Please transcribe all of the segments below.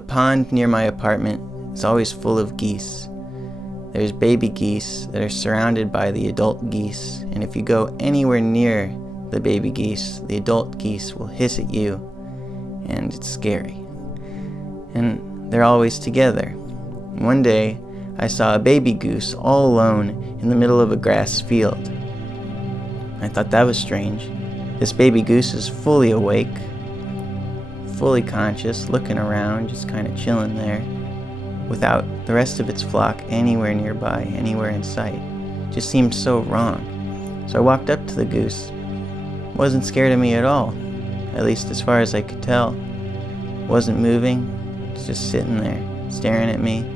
The pond near my apartment is always full of geese. There's baby geese that are surrounded by the adult geese, and if you go anywhere near the baby geese, the adult geese will hiss at you, and it's scary. And they're always together. One day, I saw a baby goose all alone in the middle of a grass field. I thought that was strange. This baby goose is fully awake, fully conscious, looking around, just kind of chilling there, without the rest of its flock anywhere nearby, anywhere in sight. Just seemed so wrong. So I walked up to the goose. Wasn't scared of me at all, at least as far as I could tell. Wasn't moving, was just sitting there, staring at me.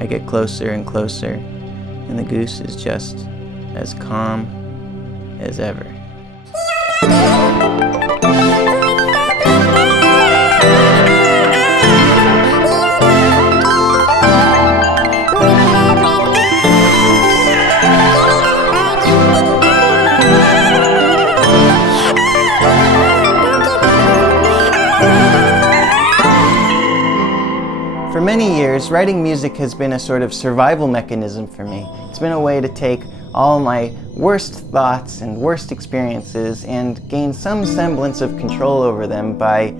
I get closer and closer, and the goose is just as calm as ever. For many years, writing music has been a sort of survival mechanism for me. It's been a way to take all my worst thoughts and worst experiences and gain some semblance of control over them by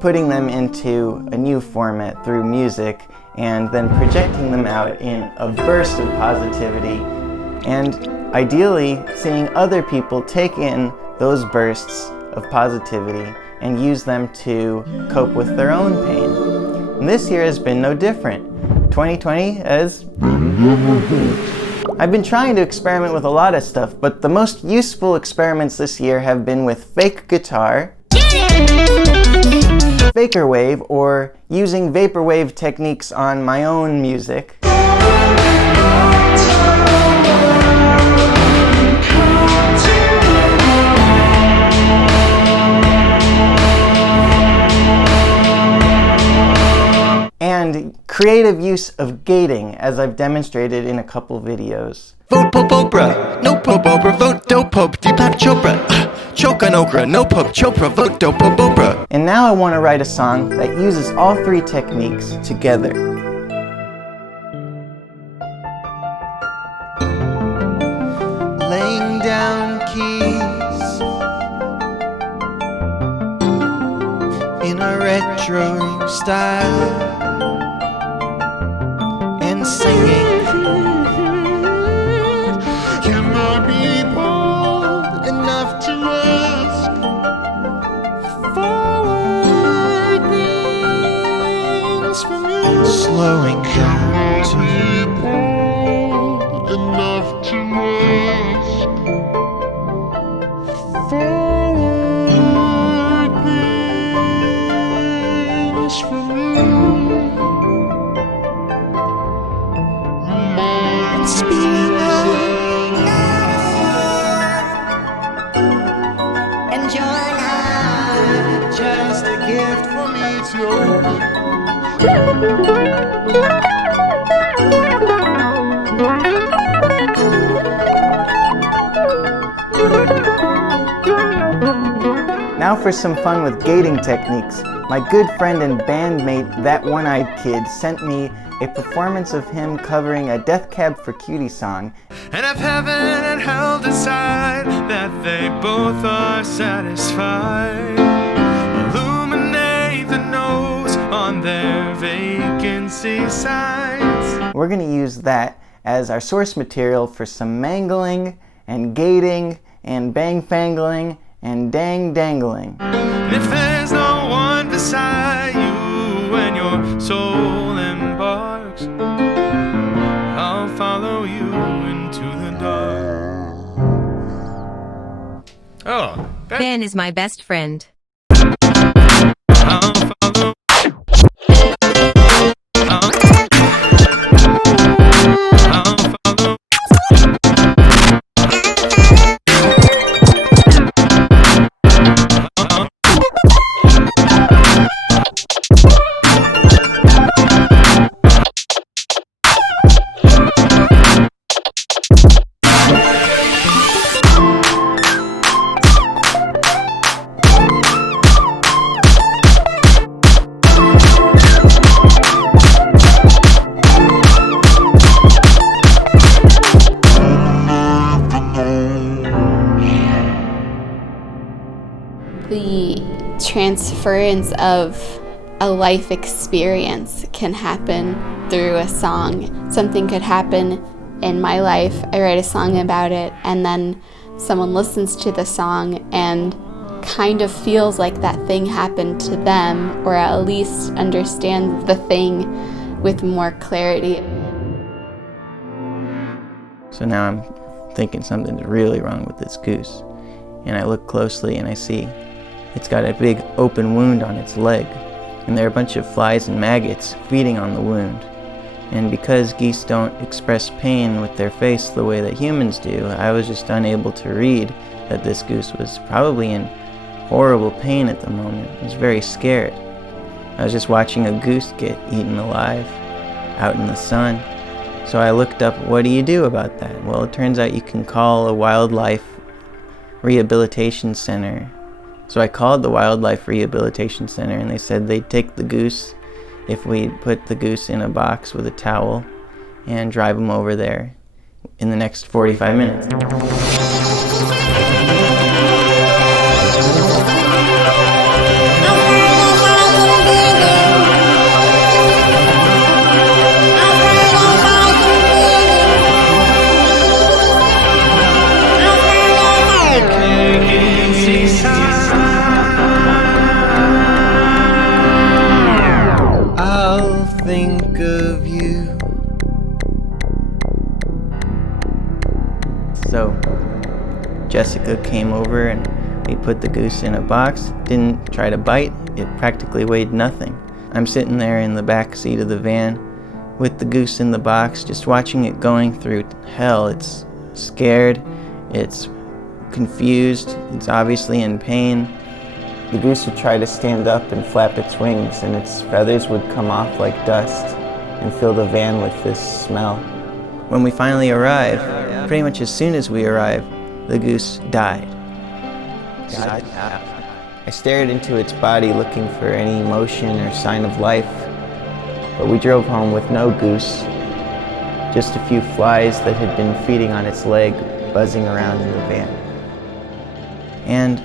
putting them into a new format through music and then projecting them out in a burst of positivity, and ideally seeing other people take in those bursts of positivity and use them to cope with their own pain. And this year has been no different. 2020 has... I've been trying to experiment with a lot of stuff, but the most useful experiments this year have been with fake guitar, vaporwave, or using vaporwave techniques on my own music. And creative use of gating, as I've demonstrated in a couple videos. Vote Pope Oprah, no Pope Oprah, vote Dope Pope, Deepak Chopra, choke on okra, no Pope Chopra, vote Dope Pope Oprah. And now I want to write a song that uses all three techniques together. Laying down keys in a retro style and singing. Can I be bold enough to ask for things from you? Slowing down to be bold enough to ask for things from you. It's being and you're not just a gift for me to open. Now for some fun with gating techniques. My good friend and bandmate, That One-Eyed Kid, sent me a performance of him covering a Death Cab for Cutie song. And if heaven and hell decide that they both are satisfied, illuminate the nose on their vacancy signs. We're going to use that as our source material for some mangling and gating and bang-fangling and dang-dangling. And if there's no one beside you when your soul embarks, I'll follow you into the dark. Oh, Ben is my best friend. I'll follow. transference of a life experience can happen through a song. Something could happen in my life, I write a song about it, and then someone listens to the song and kind of feels like that thing happened to them, or at least understands the thing with more clarity. So now I'm thinking something's really wrong with this goose. And I look closely and I see it's got a big open wound on its leg. And there are a bunch of flies and maggots feeding on the wound. And because geese don't express pain with their face the way that humans do, I was just unable to read that this goose was probably in horrible pain at the moment. I was very scared. I was just watching a goose get eaten alive out in the sun. So I looked up, what do you do about that? Well, it turns out you can call a wildlife rehabilitation center. So I called the wildlife rehabilitation center, and they said they'd take the goose if we put the goose in a box with a towel and drive him over there in the next 45 minutes. I'll think of you. So Jessica came over and we put the goose in a box. Didn't try to bite. It practically weighed nothing. I'm sitting there in the back seat of the van with the goose in the box, just watching it going through hell. It's scared. It's confused. It's obviously in pain. The goose would try to stand up and flap its wings, and its feathers would come off like dust and fill the van with this smell. When we finally arrived, pretty much as soon as we arrived, the goose died. I stared into its body looking for any motion or sign of life, but we drove home with no goose, just a few flies that had been feeding on its leg, buzzing around in the van. And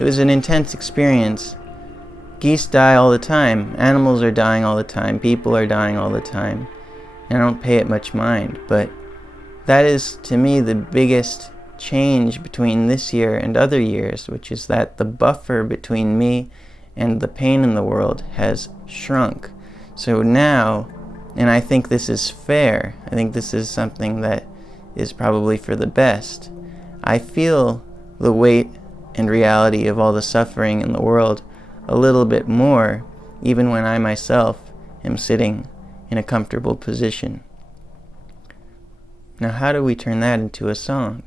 it was an intense experience. Geese die all the time. Animals are dying all the time. People are dying all the time. And I don't pay it much mind. But that is, to me, the biggest change between this year and other years, which is that the buffer between me and the pain in the world has shrunk. So now, and I think this is fair, I think this is something that is probably for the best, I feel the weight and reality of all the suffering in the world a little bit more, even when I myself am sitting in a comfortable position. Now, how do we turn that into a song?